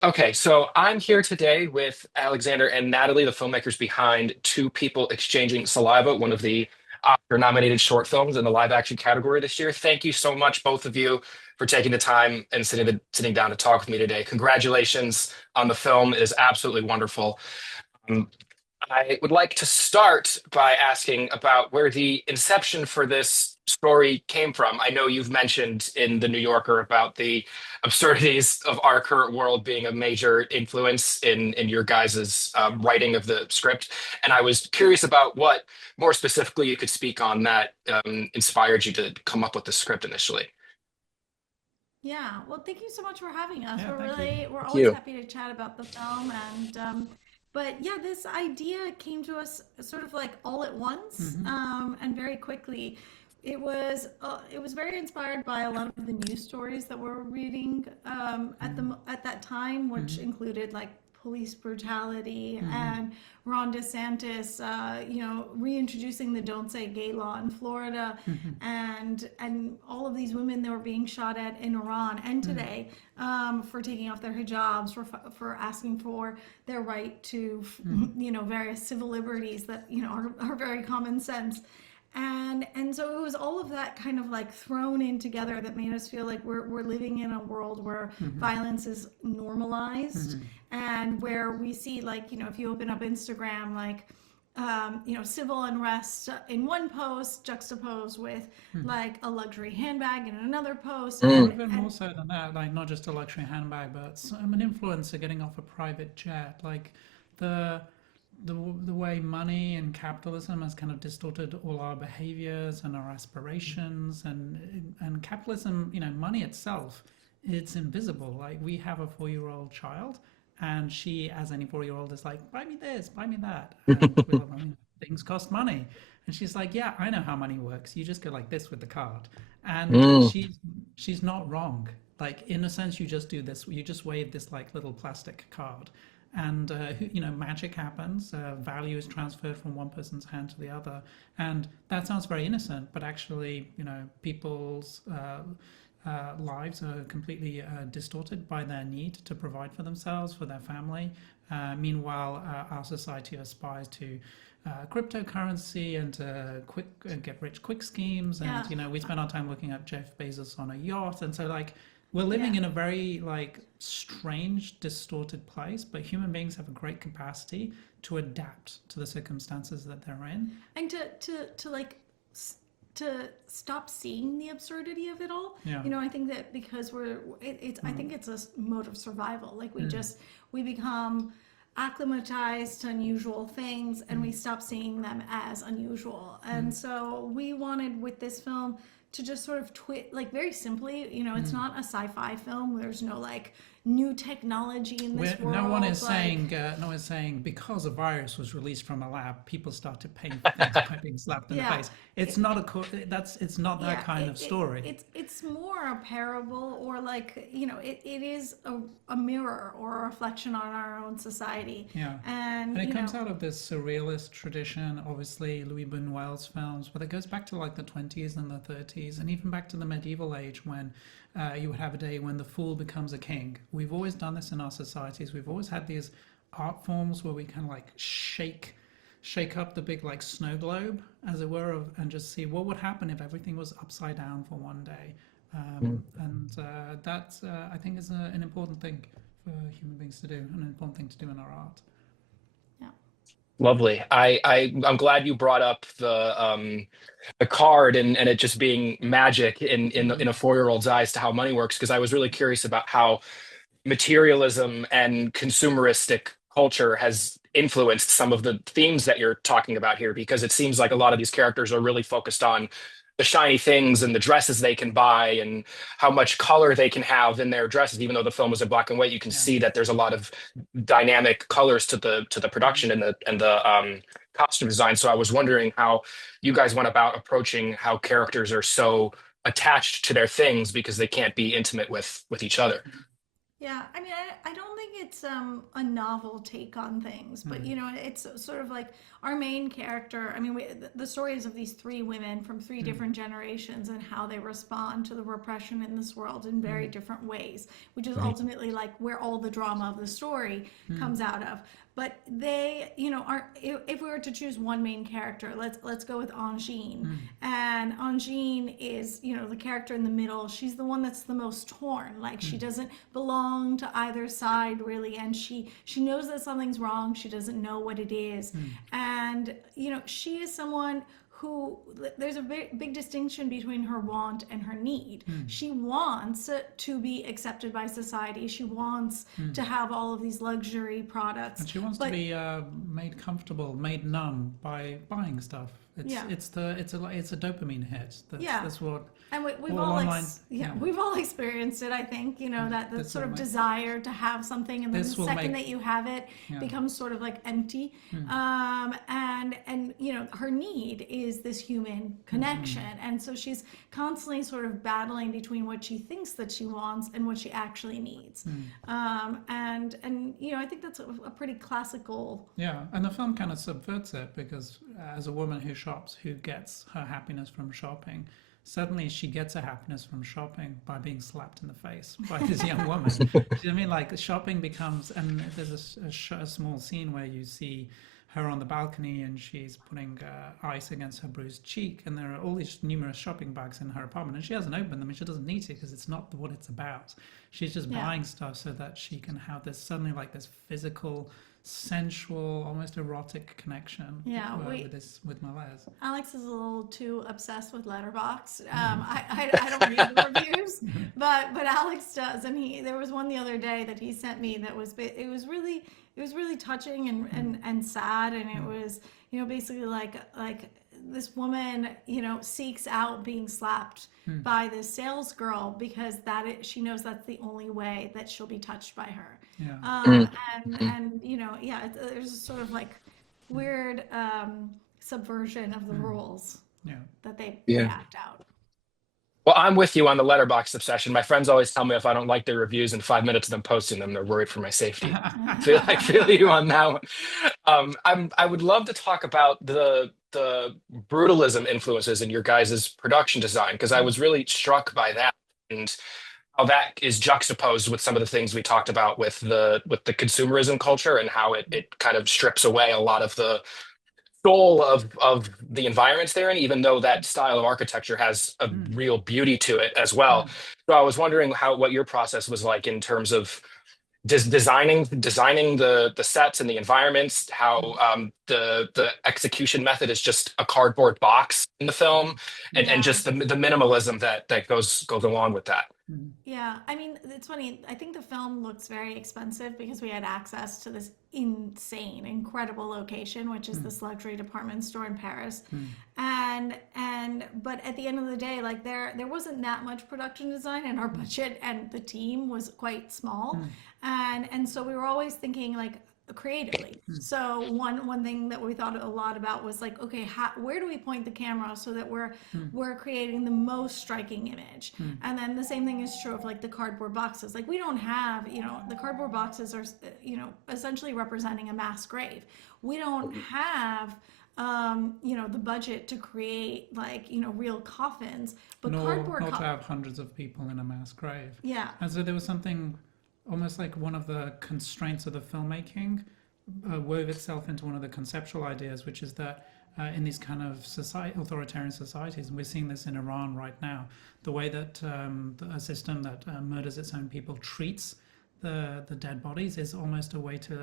Okay, so I'm here today with Alexander and Natalie, the filmmakers behind Two People Exchanging Saliva, one of the Oscar-nominated short films in the live action category this year. Thank you so much, both of you, for taking the time and sitting down to talk with me today. Congratulations on the film. It is absolutely wonderful. Um, I would like to start by asking about where the inception for this story came from. I know you've mentioned in The New Yorker about the absurdities of our current world being a major influence in your guys' writing of the script. And I was curious about what more specifically you could speak on that inspired you to come up with the script initially. Yeah, well, thank you so much for having us. Yeah, thank you. We're Thank always you. happy to chat about the film, and but yeah, this idea came to us sort of like all at once, Hmm. and very quickly. It was very inspired by a lot of the news stories that we're reading at that time, which Hmm. included like police brutality Hmm. and Ron DeSantis, reintroducing the "Don't Say Gay" law in Florida, Hmm. and all of these women that were being shot at in Iran and Hmm. today, for taking off their hijabs, for asking for their right to Hmm. various civil liberties that are very common sense. And so it was all of that kind of like thrown in together that made us feel like we're living in a world where Hmm. violence is normalized, Hmm. and where we see, like, if you open up Instagram, like, civil unrest in one post juxtaposed with Hmm. like a luxury handbag in another post, Or Mm, even more and so than that, like not just a luxury handbag, but an influencer getting off a private jet. Like the the way money and capitalism has kind of distorted all our behaviors and our aspirations, and capitalism, money itself, it's invisible. Like we have a 4-year-old child, and she, as any 4-year-old, is like, buy me this, buy me that, and we love, things cost money, and she's like, yeah, I know how money works. You just go like this with the card, and mm, she's not wrong. Like in a sense, you just do this. You just wave this like little plastic card, and magic happens. Value is transferred from one person's hand to the other, and that sounds very innocent, but actually, people's lives are completely distorted by their need to provide for themselves, for their family. Meanwhile, our society aspires to cryptocurrency and quick get rich quick schemes, and yeah, we spend our time looking at Jeff Bezos on a yacht, and so like we're living yeah. in a very like strange, distorted place. But human beings have a great capacity to adapt to the circumstances that they're in. And to like to stop seeing the absurdity of it all. Yeah. I think that because it's I Mm. think it's a mode of survival. Like Mm. we become acclimatized to unusual things, and Mm. we stop seeing them as unusual. Mm. And so we wanted with this film to just sort of like, very simply, it's Mm. not a sci-fi film. There's no like new technology in this No one world, is like, saying, because a virus was released from a lab, people started paying for things by being slapped in the yeah. face. It's not a it's not that Yeah, kind of story. it's more a parable, or like, it is a mirror or a reflection on our own society. Yeah. And And it comes out of this surrealist tradition, obviously Louis Buñuel's films, but it goes back to like the 20s and the 30s, and even back to the medieval age when you would have a day when the fool becomes a king. We've always done this in our societies. We've always had these art forms where we kind of like shake up the big like snow globe, as it were, and just see what would happen if everything was upside down for one day. mm. And that I think is an important thing for human beings to do, an important thing to do in our art. yeah, Lovely. I'm glad you brought up the card and it just being magic in a Mm. 4-year-old's eyes to how money works, because I was really curious about how materialism and consumeristic culture has influenced some of the themes that you're talking about here, because it seems like a lot of these characters are really focused on the shiny things and the dresses they can buy and how much color they can have in their dresses. Even though the film was in black and white, you can Yeah. see that there's a lot of dynamic colors to the Mm. production and the costume design. So I was wondering how you guys went about approaching how characters are so attached to their things because they can't be intimate with each other. Yeah, I mean, I don't think it's a novel take on things, but Mm, it's sort of like our main character. I mean, the stories of these three women from three mm, different generations and how they respond to the repression in this world in very mm, different ways, which is Mhm. ultimately like where all the drama of the story mm, comes out of. But they, are if we were to choose one main character, let's go with Angine. mm, And Angine is, the character in the middle. She's the one that's the most torn. Like she mm, doesn't belong to either side really, and she knows that something's wrong. She doesn't know what it is, mm, and she is someone who there's a big distinction between her want and her need. mm, She wants to be accepted by society. She wants mm. to have all of these luxury products, And she wants to but be made comfortable, made numb by buying stuff. yeah, It's a dopamine hit. yeah. That's what And we've all all online. yeah, Yeah, we've all experienced it. I think yeah. that This sort will of make. desire to have something, and then the This will second make. that you have it, Yeah. becomes sort of like empty. Mm, And her need is this human mm, mm, connection, and so she's constantly sort of battling between what she thinks that she wants and what she actually needs. mm. And I think that's a pretty classical. Yeah, and the film kind of subverts it because as a woman who shops, who gets her happiness from shopping, suddenly she gets her happiness from shopping by being slapped in the face by this young woman. Do you know what I mean? Like shopping becomes, and there's a small scene where you see her on the balcony and she's putting ice against her bruised cheek, and there are all these numerous shopping bags in her apartment, and she hasn't opened them, and she doesn't need to because it's not what it's about. She's just Yeah. buying stuff so that she can have this suddenly like this physical, sensual, almost erotic connection Yeah, with Malaise. Alex is a little too obsessed with Letterboxd. I don't read the reviews, but Alex does, and there was one the other day that he sent me that it was really touching and sad, and it was basically like this woman seeks out being slapped by this sales girl because she knows that's the only way that she'll be touched by her. Yeah. um, and yeah, there's a sort of like weird subversion of the Mm. rules Yeah. that they Yeah. act out. Well, I'm with you on the letterbox obsession. My friends always tell me if I don't like their reviews in 5 minutes of them posting them, they're worried for my safety. I feel you on that one. I would love to talk about the brutalism influences in your guys' production design because I Mm, was really struck by that and how that is juxtaposed with some of the things we talked about with the consumerism culture and how it kind of strips away a lot of the soul of the environments they're in, even though that style of architecture has a mm, real beauty to it as well. mm, So I was wondering what your process was like in terms of designing the sets and the environments, how mm, the execution method is just a cardboard box in the film, mm, and mm, Yeah. just the minimalism that goes along with that. mm, Yeah, I mean, it's funny. I think the film looks very expensive because we had access to this insane, incredible location, which is mm, this luxury department store in Paris. mm, But at the end of the day, like there wasn't that much production design, and our budget and the team was quite small, mm, and so we were always thinking like creatively. mm, So one thing that we thought a lot about was like, okay, where do we point the camera so that mm, we're creating the most striking image? mm, And then the same thing is true of like the cardboard boxes. Like we don't have, the cardboard boxes are, essentially representing a mass grave. We don't have, the budget to create like, real coffins, but nor to have hundreds of people in a mass grave. yeah, And so there was something almost like one of the constraints of the filmmaking wove itself into one of the conceptual ideas, which is that in these kind of authoritarian societies, and we're seeing this in Iran right now, the way that a system that murders its own people treats the dead bodies is almost a way to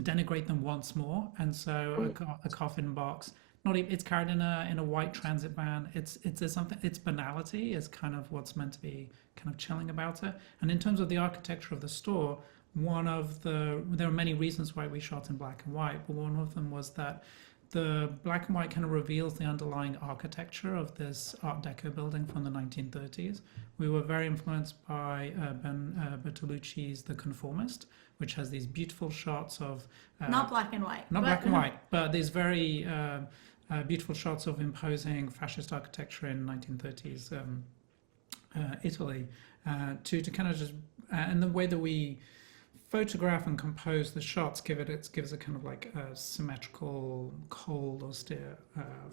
denigrate them once more. And so a coffin box, not even, it's carried in a white transit van. There's something. Its banality is kind of what's meant to be kind of chilling about it. And in terms of the architecture of the store, there are many reasons why we shot in black and white, but one of them was that the black and white kind of reveals the underlying architecture of this Art Deco building from the 1930s. We were very influenced by Bertolucci's The Conformist, which has these beautiful shots of not black and white, not but black and white, but these very beautiful shots of imposing fascist architecture in 1930s Italy, to kind of just and the way that we photograph and compose the shots gives a kind of like a symmetrical, cold, austere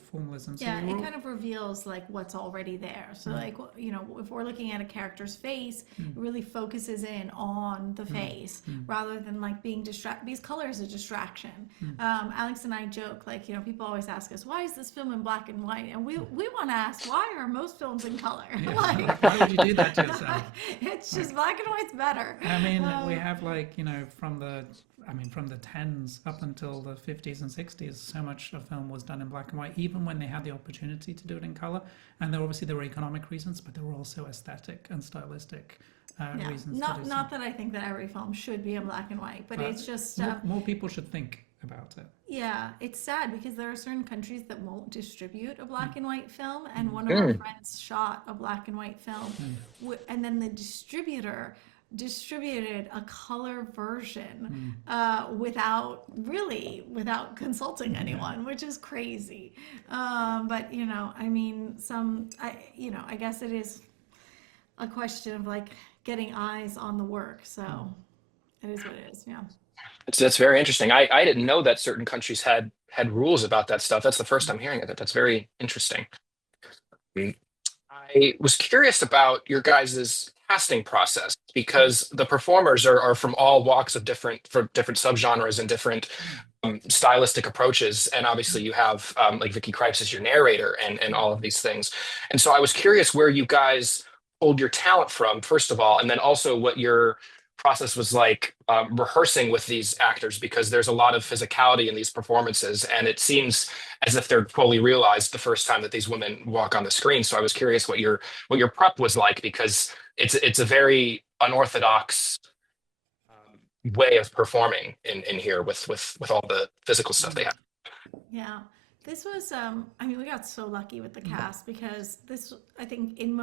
formalism. So Yeah, we it were kind of reveals like what's already there. So like if we're looking at a character's face, it really focuses in on the face rather than like being distract because color is a distraction. Alex and I joke like people always ask us why is this film in black and white, and we want to ask why are most films in color? yeah, Like why would you do that to yourself? it's just black and white's better. I mean, we have like from the tens up until the 50s and 60s, so much of film was done in black and white, even when they had the opportunity to do it in color. And there were economic reasons, but there were also aesthetic and stylistic Yeah, reasons to do not so. that I think that every film should be in black and white, but it's just More people should think about it. yeah, it's sad because there are certain countries that won't distribute a black and white film, and one of our friends shot a black and white film, and then the distributor distributed a color version without consulting anyone, which is crazy. But I mean, I guess it is a question of like getting eyes on the work. So it is what it is. Yeah. That's very interesting. I didn't know that certain countries had rules about that stuff. That's the first time hearing of it. That's very interesting. Mm. I was curious about your guys' casting process because the performers are from all walks of different subgenres and different stylistic approaches. And obviously, you have like Vicky Krieps as your narrator and all of these things. And so I was curious where you guys pulled your talent from, first of all, and then also what your process was like rehearsing with these actors because there's a lot of physicality in these performances, and it seems as if they're fully realized the first time that these women walk on the screen. So I was curious what your prep was like because it's a very unorthodox way of performing in here with all the physical stuff they have. Yeah. This was I mean we got so lucky with the cast because this I think in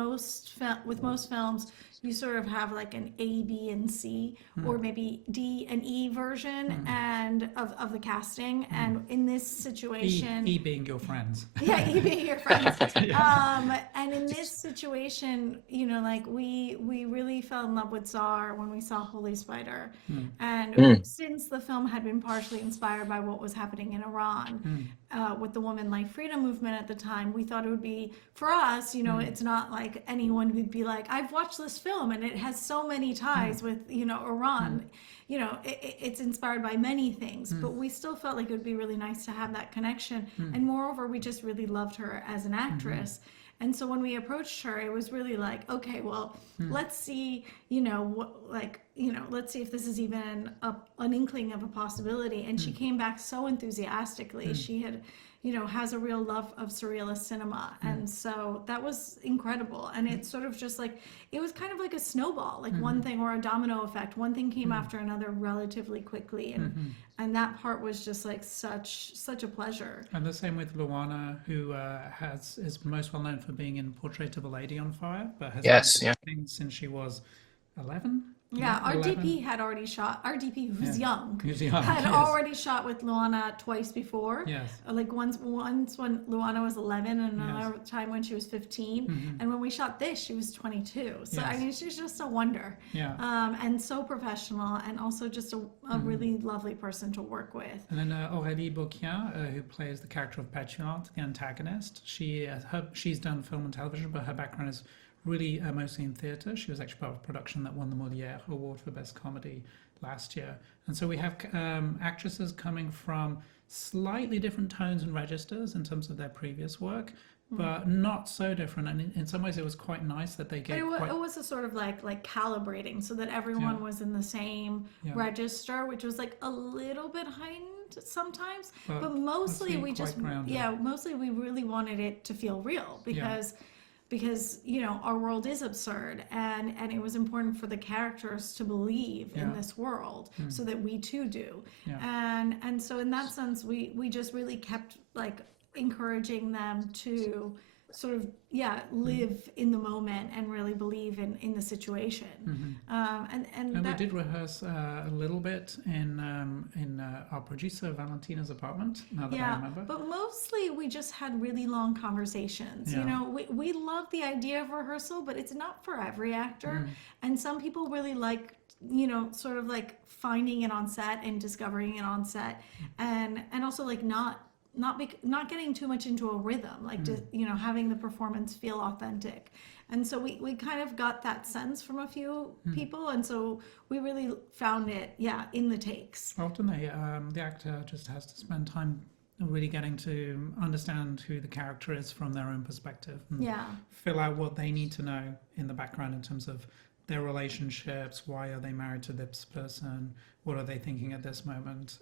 with most films you sort of have like an A, B, and C or maybe D and E version and of the casting, and in this situation E being your friends. yeah, you being your friends. Yeah. And in this situation, like we really fell in love with Czar when we saw Holy Spider, and Mm, since the film had been partially inspired by what was happening in Iran with the woman like freedom movement at the time, we thought it would be for us. It's not like anyone who'd be like, I've watched this film and it has so many ties with Iran. It's inspired by many things, but we still felt like it would be really nice to have that connection. And moreover, we just really loved her as an actress. And so when we approached her, it was really like, okay, well, let's see, let's see if this is even an inkling of a possibility. And she came back so enthusiastically. She had, has a real love of surrealist cinema. And so that was incredible. And it's sort of just like, it was kind of like a snowball, like one thing or a domino effect. One thing came after another relatively quickly. And that part was just like such a pleasure. And the same with Luana, who is most well known for being in Portrait of a Lady on Fire, but has been yes, yeah. acting since she was 11. Yeah, our 11? DP had already shot. Our DP, who's young, He was young, had yes. already shot with Luana twice before. Yes. Like once when Luana was 11, and another time when she was 15. And when we shot this, she was 22. So I Yes. mean, she's just a wonder. Yeah. And so professional, and also just a really lovely person to work with. And then Aurélie Beauquien, who plays the character of Petulante, the antagonist. She's done film and television, but her background is really mostly in theatre. She was actually part of a production that won the Molière Award for Best Comedy last year. And so we have actresses coming from slightly different tones and registers in terms of their previous work, but not so different. And in some ways, it was quite nice that they But gave it was a sort of like calibrating so that everyone Yeah. was in the same Yeah. register, which was like a little bit heightened sometimes, but it mostly seemed we just quite grounded. mostly we really wanted it to feel real because our world is absurd, and it was important for the characters to believe in Yeah. this world so that we too do. Yeah. And so in that sense we just really kept like encouraging them to sort of, yeah, live in the moment and really believe in the situation. And And we that, did rehearse a little bit in our producer Valentina's apartment. Now that I yeah, remember. but mostly we just had really long conversations. You Yeah. know, we love the idea of rehearsal, but it's not for every actor. Mm. And some people really like, you know, sort of like finding it on set and discovering it on set, and also like not getting too much into a rhythm, like to, you know, having the performance feel authentic. And so we kind of got that sense from a few people, and so we really found it, yeah, in the takes. Often the actor just has to spend time really getting to understand who the character is from their own perspective and Yeah. fill out what they need to know in the background in terms of their relationships, why are they married to this person, what are they thinking at this moment,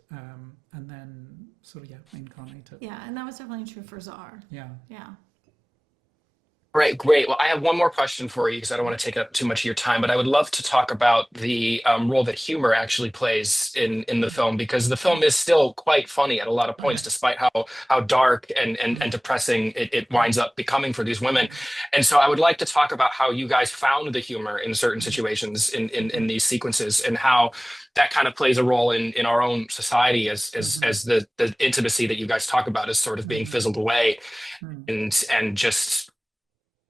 and then sort of, yeah, incarnate it. Yeah, and that was definitely true for Czar. Yeah. Yeah. Great, great. Well, I have one more question for you because I don't want to take up too much of your time, but I would love to talk about the role that humor actually plays in the film, because the film is still quite funny at a lot of Oh points, yes. despite how dark and depressing it winds up becoming for these women. Mm. And so I would like to talk about how you guys found the humor in certain situations in these sequences, and how that kind of plays a role in our own society Mm-hmm. as the intimacy that you guys talk about is sort of being Mm-hmm. fizzled away, Mm. and just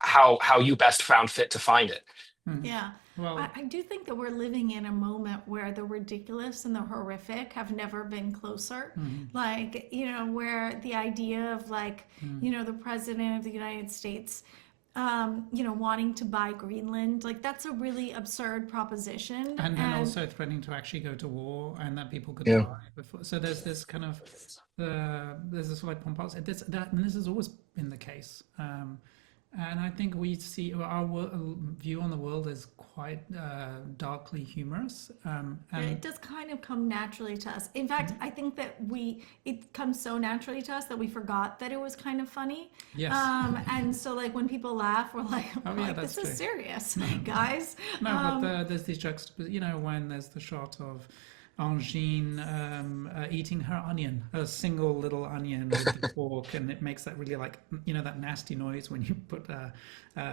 how you best found fit to find it. Mm. Yeah. Well, I do think that we're living in a moment where the ridiculous and the horrific have never been closer. mm, Like, you know, where the idea of like, mm. you know, the president of the United States, you know, wanting to buy Greenland, like that's a really absurd proposition. And then And also threatening to actually go to war and that people could Yeah. die before. So there's this kind of there's this like pomposity. And this has always been the case. And I think we see our view on the world is quite darkly humorous. And it does kind of come naturally to us. In fact, I think that it comes so naturally to us that we forgot that it was kind of funny. yes, And so like when people laugh, oh we're yeah, like, that's this is true. serious, guys. No, but Um, there's these juxtapositions, you know, when there's the shot of Angine eating her onion, a single little onion with the fork, and it makes that really like, you know, that nasty noise when you put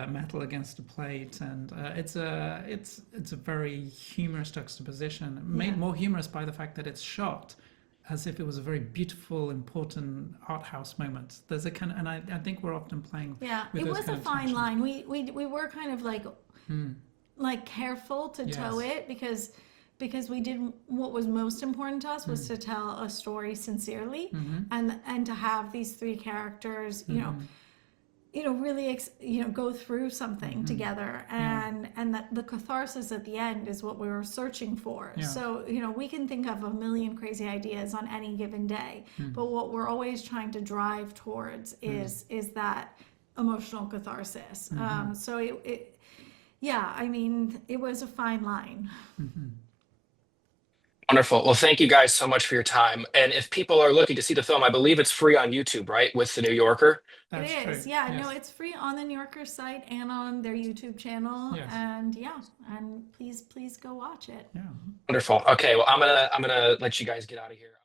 metal against a plate, and it's a very humorous juxtaposition, yeah. made more humorous by the fact that it's shot as if it was a very beautiful, important art house moment. There's a kind of, and I think we're often playing Yeah, with it those was a kind of fine tensions. line. We were kind of Hmm. like careful to toe Yes. it because we did what was most important to us was Hmm. to tell a story sincerely, Mm-hmm. and to have these three characters, Mm-hmm. really go through something Mm-hmm. together, Yeah. and that the catharsis at the end is what we were searching for. Yeah. So we can think of a million crazy ideas on any given day, Mm. but what we're always trying to drive towards is that emotional catharsis. Mm-hmm. So yeah, I mean, it was a fine line. Mm-hmm. Wonderful. Well, thank you guys so much for your time. And if people are looking to see the film, I believe it's free on YouTube, right? With the New Yorker. It That's true. is, yeah. No, Yes. it's free on the New Yorker site and on their YouTube channel, Yes. and yeah, and please go watch it. Yeah. Wonderful. Okay, well, I'm gonna let you guys get out of here.